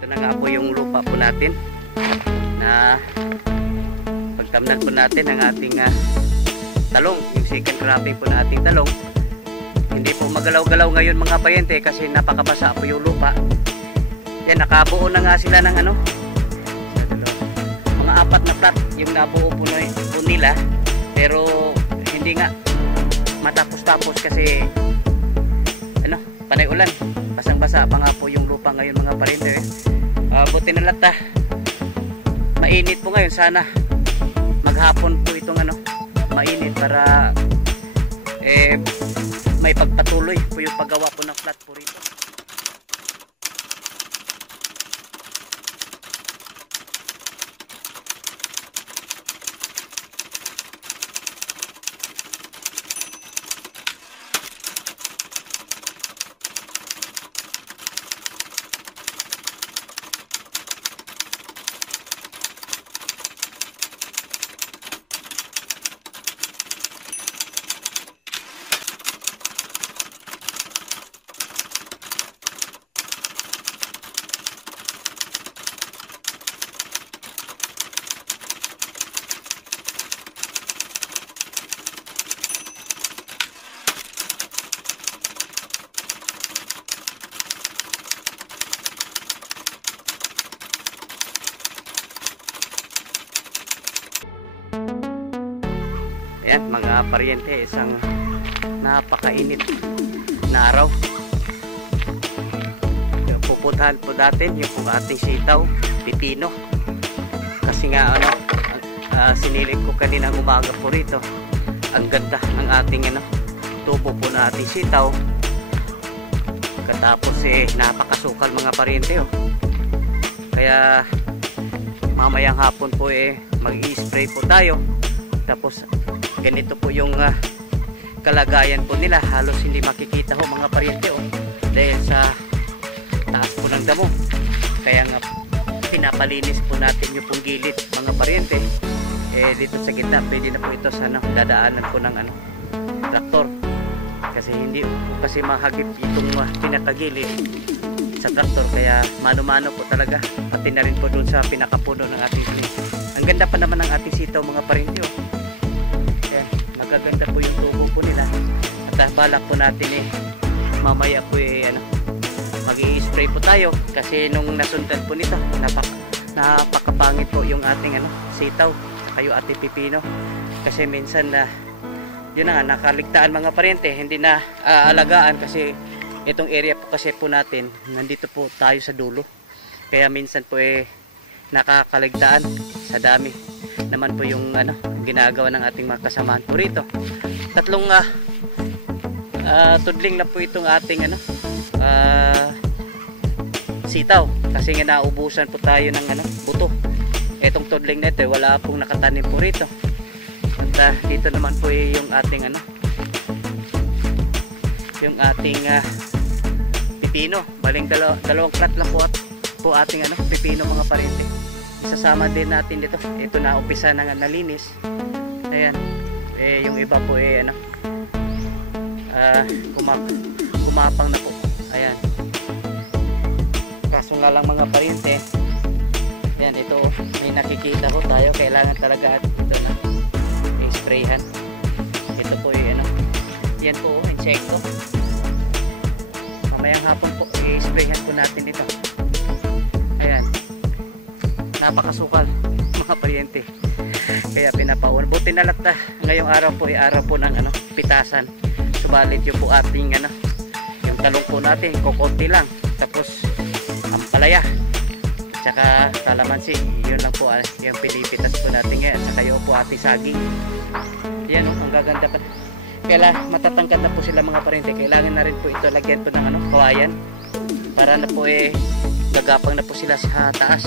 Ito na nga po yung lupa po natin na pagtamnan po natin ang ating talong, yung second cropping po na ating talong. Hindi po magalaw-galaw ngayon mga pariente kasi napakabasa po yung lupa. Yan, nakabuo na nga sila ng mga 4 na plat yung nabuo po nila, pero hindi nga matapos-tapos kasi panay ulan, basang-basa pa nga po yung lupa ngayon mga pariente. Buti na lata, mainit po ngayon, sana maghapon po itong mainit para may pagpatuloy po yung paggawa po ng flat po rito. Ayan mga pariente, isang napakainit na araw. Pupuntahan po natin yung ating sitaw, pipino. Kasi nga sinilip ko kaninang umaga po rito. Ang ganda ng ating tubo po na ating sitaw. Katapos napakasukal mga pariente. Kaya mamayang hapon po mag-i-spray po tayo. Tapos ganito po yung kalagayan po nila, halos hindi makikita ho mga pariente dahil sa taas po ng damo. Kaya nga pinapalinis po natin yung pong gilid mga pariente. Dito sa gitna pwede na po ito sa dadaanan po ng traktor, kasi hindi kasi mahagip itong pinakagilid sa traktor, kaya mano-mano po talaga, pati na rin po dun sa pinakapuno ng ating gilid. Ang ganda pa naman ng ating sitaw mga pariente. Magaganda po yung tubo po nila. At balak po natin mamaya po mag-i-spray po tayo, kasi nung nasundan po nito napakapangit po yung ating sitaw kayo ating pipino, kasi minsan yun na nga, nakaligtaan mga pariente, hindi na aalagaan kasi itong area po kasi po natin, nandito po tayo sa dulo, kaya minsan po nakakaligtaan sa dami naman po yung ginagawa ng ating mga kasamahan po rito. 3 tudling na po itong ating sitaw, kasi nga naubusan po tayo ng buto. Itong tudling na ito wala pong nakatanim po rito. At dito naman po yung ating pipino. Baling dalawang plat lang po ating pipino mga pariente. Isasama din natin dito. Ito na umpisa na nalinis. Ayan. Yung iba po kumapang na po. Ayan. Kaso nga lang mga pariente, ayan, ito may nakikita ko tayo, kailangan talaga ito na i-sprayhan. Ito po yan po insekto. Mamayang hapon po i-sprayhan po natin dito. Ayan, napakasukal mga pariente, kaya pinapauna. Buti na lakta ngayong araw po araw po ng pitasan. Subalit yung po ating yung talong po natin kukunti lang, tapos ang palaya tsaka kalamansi, yun lang po yung pinipitas po natin ngayon. Saka yung po ating saging, yan ang gaganda pa. Kaya matatangkad na po sila mga pariente. Kailangan na rin po ito lagyan po ng kawayan para na po gagapang na po sila sa taas.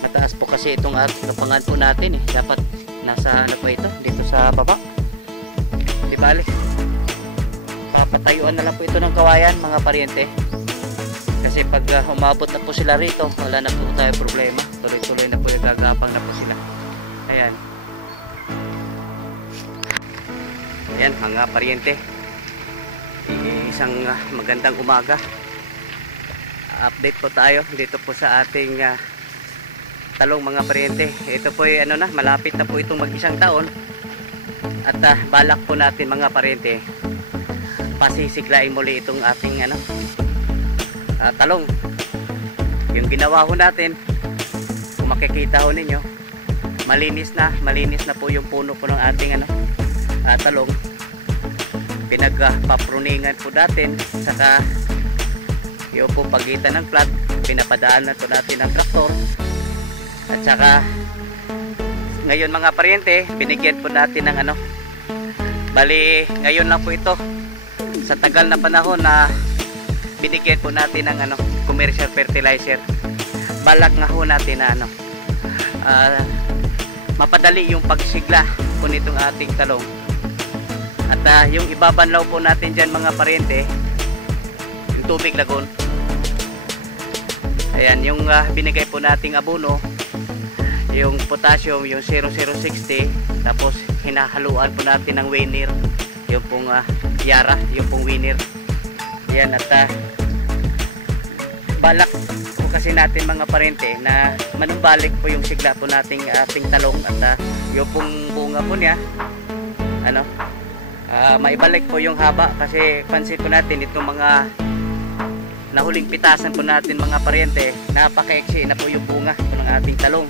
Mataas po kasi itong kapangan po natin dapat nasa po ito, dito sa baba. Di balik, papatayuan na lang po ito ng kawayan mga pariente, kasi pag umabot na po sila rito, wala na po tayo problema, tuloy-tuloy na po yung gagapang na po sila. Ayan, ayan mga pariente, isang magandang umaga. update po tayo dito po sa ating talong mga paryente. Ito po ay ano na, malapit na po itong mag-isang taon. At balak po natin mga paryente, pasisiglain muli itong ating talong. Yung ginawa ho natin, kung makikita ho ninyo, malinis na po yung puno po ng ating talong. Pinagpapruningan po natin, saka yung po pagitan ng plat, pinapadaanan po natin ng traktor. At saka ngayon mga paryente, binigyan po natin ng bali ngayon lang po ito, sa tagal na panahon na binigyan po natin ng commercial fertilizer. Balak nga ho natin na mapadali yung pagsigla po nitong ating talong. At yung ibabanlaw po natin dyan mga paryente, yung tubig lagon. Ayan, yung binigay po nating abono, yung potassium, yung 0060, tapos hinahaluan po natin ng Wener, yung pong Yara, yung pong Wener. Ayan, at balak po kasi natin mga paryente na manumbalik po yung sigla po nating ating talong. At yung pong bunga po niya maibalik po yung haba, kasi pansin po natin itong mga nahuling pitasan po natin mga paryente, napaka-eksi na po yung bunga po ng ating talong.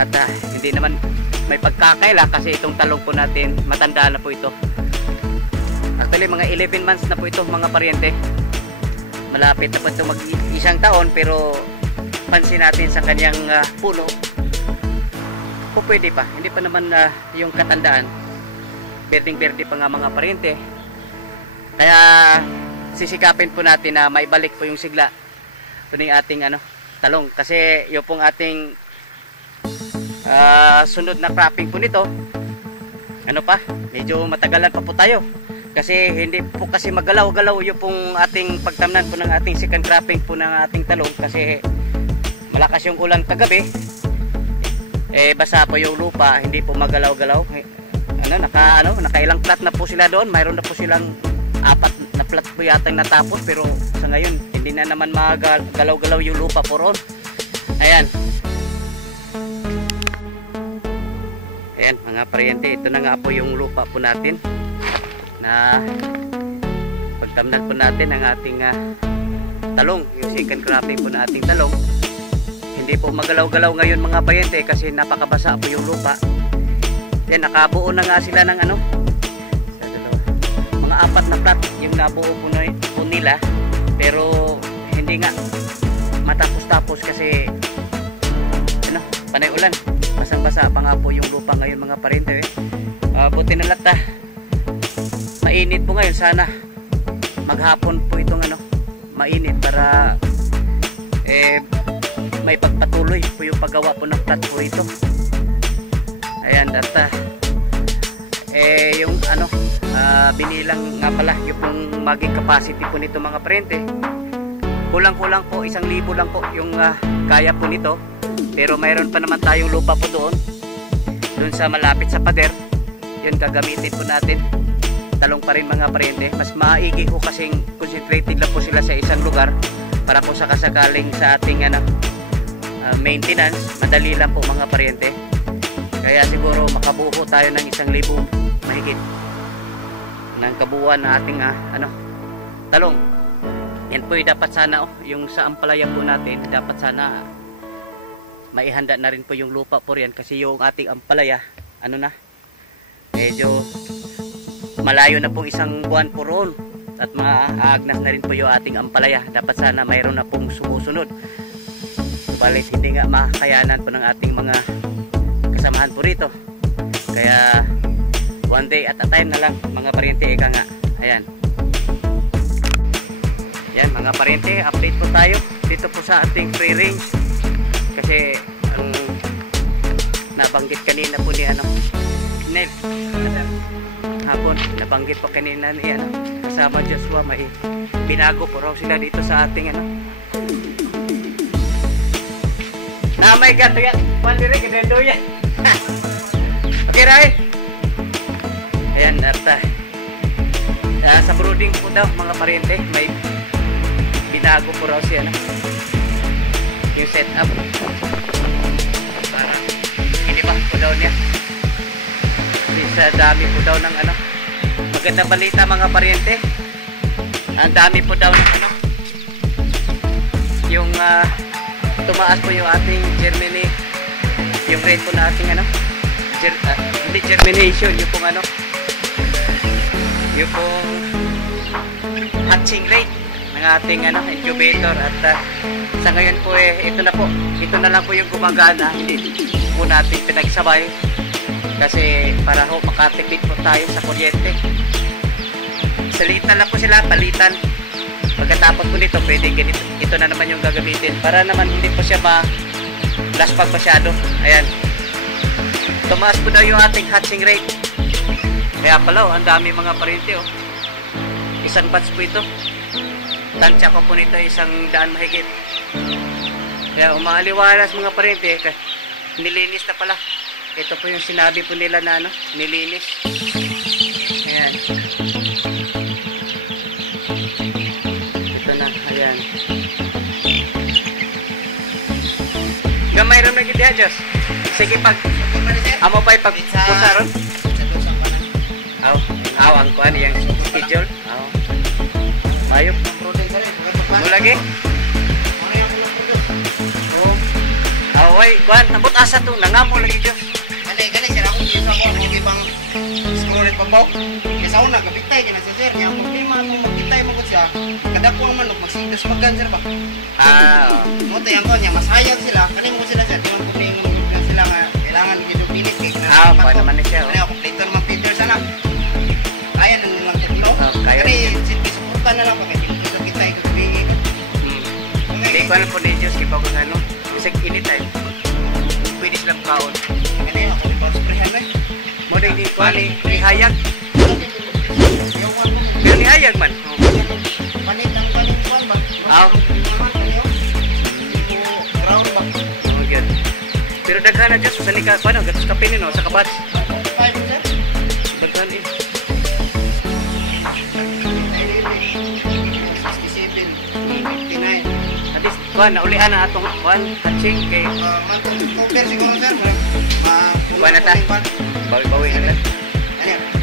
At hindi naman may pagkakaila, kasi itong talong po natin matanda na po ito. Actually mga 11 months na po ito mga paryente, malapit na po ito mag-isang taon. Pero pansin natin sa kanyang puno, po pwede pa, hindi pa naman yung katandaan, berdeng-berde pa nga mga paryente. Kaya sisikapin po natin na maibalik po yung sigla po ng ating talong, kasi yung pong ating sunod na cropping po nito, medyo matagalan pa po tayo, kasi hindi po kasi magalaw-galaw yung pong ating pagtamnan po ng ating second cropping po ng ating talong, kasi malakas yung ulan kagabi, basa po yung lupa, hindi po magalaw-galaw. Nakailang plat na po sila doon, mayroon na po silang 4 na plat po yata natapos, pero sa ngayon hindi na naman magalaw-galaw yung lupa po roon. Ayan mga paryente, ito na nga po yung lupa po natin na pagtamnan po natin ang ating talong, yung second cropping po na ating talong. Hindi po magalaw-galaw ngayon mga paryente, kasi napakabasa po yung lupa. Yan, nakabuo na nga sila ng mga 4 na plat yung nabuo po nila, pero hindi nga matapos-tapos kasi panay ulan, basang-basa pa nga po yung lupa ngayon mga paryente. Buti na lata, mainit po ngayon, sana maghapon po itong mainit para may pagpatuloy po yung paggawa po ng plat po ito. Ayan, at yung binilang nga pala yung pong maging capacity po nito mga paryente, kulang-kulang po 1,000 lang po yung kaya po nito. Pero mayroon pa naman tayong lupa po doon sa malapit sa pader, yun gagamitin po natin. Talong pa rin mga paryente, mas maigi ho kasing concentrated lang po sila sa isang lugar, para po sakasakaling sa ating maintenance, madali lang po mga paryente. Kaya siguro makabuo tayo ng 1,000 mahigit ng kabuuan na ating talong. Yan po dapat sana yung sa ampalaya po natin, dapat sana maihanda na rin po yung lupa po riyan, kasi yung ating ampalaya medyo malayo na pong 1 buwan po roon, at maaagnas na rin po yung ating ampalaya. Dapat sana mayroon na pong sumusunod, balit hindi nga makayanan po ng ating mga kasamahan po rito. Kaya one day at a time na lang mga paryente, ika nga. Ayan mga paryente, update po tayo dito po sa ating free range, kasi ang nabanggit kanina po ni Nel hapon, nabanggit po kanina ni kasama Joshua, may binago po raw sila dito sa ating na may gato yan pandiri kinendo yan. Okay Ray, ayan, at sa brooding po daw mga paryente, may binago po raw siya, yung setup. Para iniba po daw niya. Sa dami po daw ng magandang balita mga paryente. Ang dami po daw ng yung tumaas po yung ating yung rate po na ating hindi germination, yung pong yung pong hatching rate ng ating incubator. At sa ngayon po ito na lang po yung gumagana, hindi po natin pinagsabay kasi para makatipid po tayo sa kuryente. Salitan lang po sila, palitan. Pagkatapos po nito, pwede ganito. Ito na naman yung gagamitin para naman hindi po siya laspag masyado. Ayan. Tumaas po daw yung ating hatching rate. Kaya pala, ang dami mga paryente. Isang batch po ito. Tansya ko po nito 100 mahigit. Kaya umaliwalas mga paryente. Nilinis na pala. Ito po yung sinabi po nila na nilinis. Ayan. Ito na, ayan. Gamay rin na gid Diyos. Sige amo pa ipagpusa ron. Ang kuan yang schedule. Mayop. Mo lagi. Away, kuan nabot asa to nangamo lagi Diyos. Gani sila akong isa ko ang ibang scroll pambaw. Kesa una kapitay kina sa sir, kaya problema mo magkitay mo ko siya. Kada ko ang manok magsindos maggan sir ba. Mo to yang ko nya masayang sila. Kani mo sila sir, tingnan ko ning sila nga kailangan gid bilis kay na. Pa naman ni siya. Ano kompleto naman Peter sana. Kaya nang nilang tatlo. Kani suporta na lang pag dito kitay ko bigi. Hindi ko alam po ni Diyos kipa ko kasi anytime pwede silang kaon. Kani ako ipasprehan na. Mo din di ko ni hayag. Pero ni hayag man. Panit ang panit ko ba? Ground ba? Oh, good. Pero daghan na Diyos sa lika paano gatos kapinin sa kabats. 5 sir. Daghan 67, 59. At least naulian na atong hatching kay October siguro sir. Kuha na ta. Bawi-bawi na lang. Ano?